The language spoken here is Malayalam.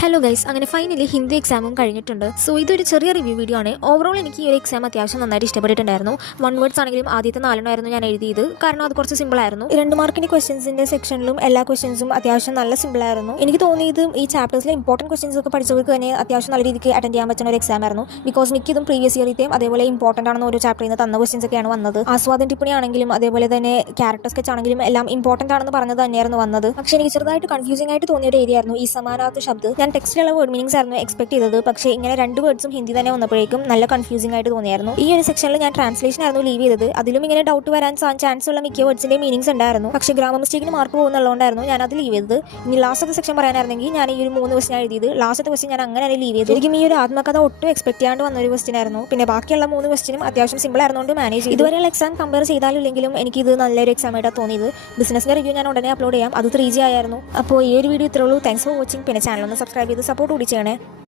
ഹലോ ഗൈസ്, അങ്ങനെ ഫൈനലി ഹിന്ദി എക്സാമും കഴിഞ്ഞിട്ടുണ്ട്. സോ ഇതൊരു ചെറിയ റിവ്യൂ വീഡിയോ ആണ്. ഓവറോൾ എനിക്ക് ഈ ഒരു എക്സാം അത്യാവശ്യം നന്നായിട്ട് ഇഷ്ടപ്പെട്ടിട്ടുണ്ടായിരുന്നു. 1 വേർഡ്സ് ആണെങ്കിലും ആദ്യത്തെ 4 ഞാൻ എഴുതിയത്, കാരണം അത് കുറച്ച് സിമ്പിൾ ആയിരുന്നു. 2 മാർക്കിന്റെ ക്വസ്റ്റ്യൻസിന്റെ സെക്ഷനിലും എല്ലാ ക്വസ്റ്റ്യൻസും അത്യാവശ്യം നല്ല സിമ്പിൾ ആയിരുന്നു. എനിക്ക് തോന്നിയത് ഈ ചാപ്റ്റേഴ്സിലെ ഇമ്പോർട്ടന്റ് ക്വസ്റ്റ്യൻസ് ഒക്കെ പഠിച്ചവർക്ക് തന്നെ അത്യാവശ്യം നല്ല രീതിക്ക് അറ്റൻഡ് ചെയ്യാൻ പറ്റുന്ന ഒരു എക്സാം ആയിരുന്നു. ബിക്കോസ് മിക്കതും പ്രീവിയസ് ഇയറിത്തെയും അതേപോലെ ഇമ്പോർട്ടന്റ് ആണെന്ന് ഓരോ ചാപ്റ്ററിൽ നിന്ന് തന്ന ക്വസ്റ്റ്യൻസ് ഒക്കെയാണ് വന്നത്. ആസ്വാദൻ ടിപ്പണി ആണെങ്കിലും അതേപോലെ തന്നെ ക്യാരക്ടർ സ്കെച്ച് ആണെങ്കിലും എല്ലാം ഇമ്പോർട്ടന്റ് ആണെന്ന് പറഞ്ഞത് തന്നെയായിരുന്നു വന്നത്. പക്ഷേ എനിക്ക് ചെറുതായിട്ട് കൺഫ്യൂസിംഗ് ആയിട്ട് തോന്നിയ ഒരു ഏരിയ ആയിരുന്നു ഈ സമാനാർത്ഥ ശബ്ദം. ഞാൻ ടെക്സ്റ്റിലുള്ള വേർഡ് മീനിങ്സ് ആയിരുന്നു എക്സ്പെക്ട് ചെയ്തത്, പക്ഷേ ഇങ്ങനെ 2 വേർഡ്സും ഹിന്ദി തന്നെ വന്നപ്പോഴേക്കും നല്ല കൺഫ്യൂസിംഗ് ആയിട്ട് തോന്നിയായിരുന്നു. ഈ ഒരു സെക്ഷനിൽ ഞാൻ ട്രാൻസ്ലേഷൻ ആയിരുന്നു ലീവ് ചെയ്തത്. അതിലും ഇങ്ങനെ ഡൗട്ട് വരാൻ ചാൻസ് ഉള്ള മിക്ക വേർഡ്സിന്റെ മീനിങ്സ് ഉണ്ടായിരുന്നു. പക്ഷേ ഗ്രാമർ മിസ്റ്റേക്കിന് മാർക്ക് പോകുന്നുള്ളതുകൊണ്ടായിരുന്നു ഞാൻ അത് ലീവ് ചെയ്തത്. ഇനി ലാസ്റ്റത്തെ സെക്ഷൻ പറയാനായിരുന്നെങ്കിൽ ഞാൻ ഈ ഒരു 3 ക്വസ്റ്റ്യൻ എഴുതിയത്, ലാസ്റ്റത്തെ ക്വസ്റ്റ്യൻ ഞാൻ അങ്ങനെ ലീവ് ചെയ്തു. എനിക്കും ഈ ഒരു ആത്മകഥ ഒട്ടും എക്സ്പെക്ട് ചെയ്യാണ്ട് വന്ന ഒരു ക്വസ്റ്റ്യൻ ആയിരുന്നു. പിന്നെ ബാക്കിയുള്ള 3 ക്വസ്റ്റ്യനും അത്യാവശ്യം സിമ്പിൾ ആയിരുന്നുകൊണ്ട് മാനേജ് ചെയ്തു. ഇതുവരെയുള്ള എക്സാം കമ്പയർ ചെയ്താലില്ലെങ്കിലും എനിക്കിത് നല്ലൊരു എക്സാം ആയിട്ടാണ് തോന്നിയത്. ബിസിനസ്സിന്റെ റിവ്യൂ ഞാൻ ഉടനെ അപ്ലോഡ് ചെയ്യാം. അത് 3G ആയിരുന്നു. അപ്പോൾ ഈ ഒരു വീഡിയോ ഇത്രേ ഉള്ളൂ. Thanks for watching. പിന്നെ ചാനൽ ഒന്ന് സബ്സ്ക്രൈബ് ചെയ്ത് സപ്പോർട്ട് കൂടി ചെയ്യണേ.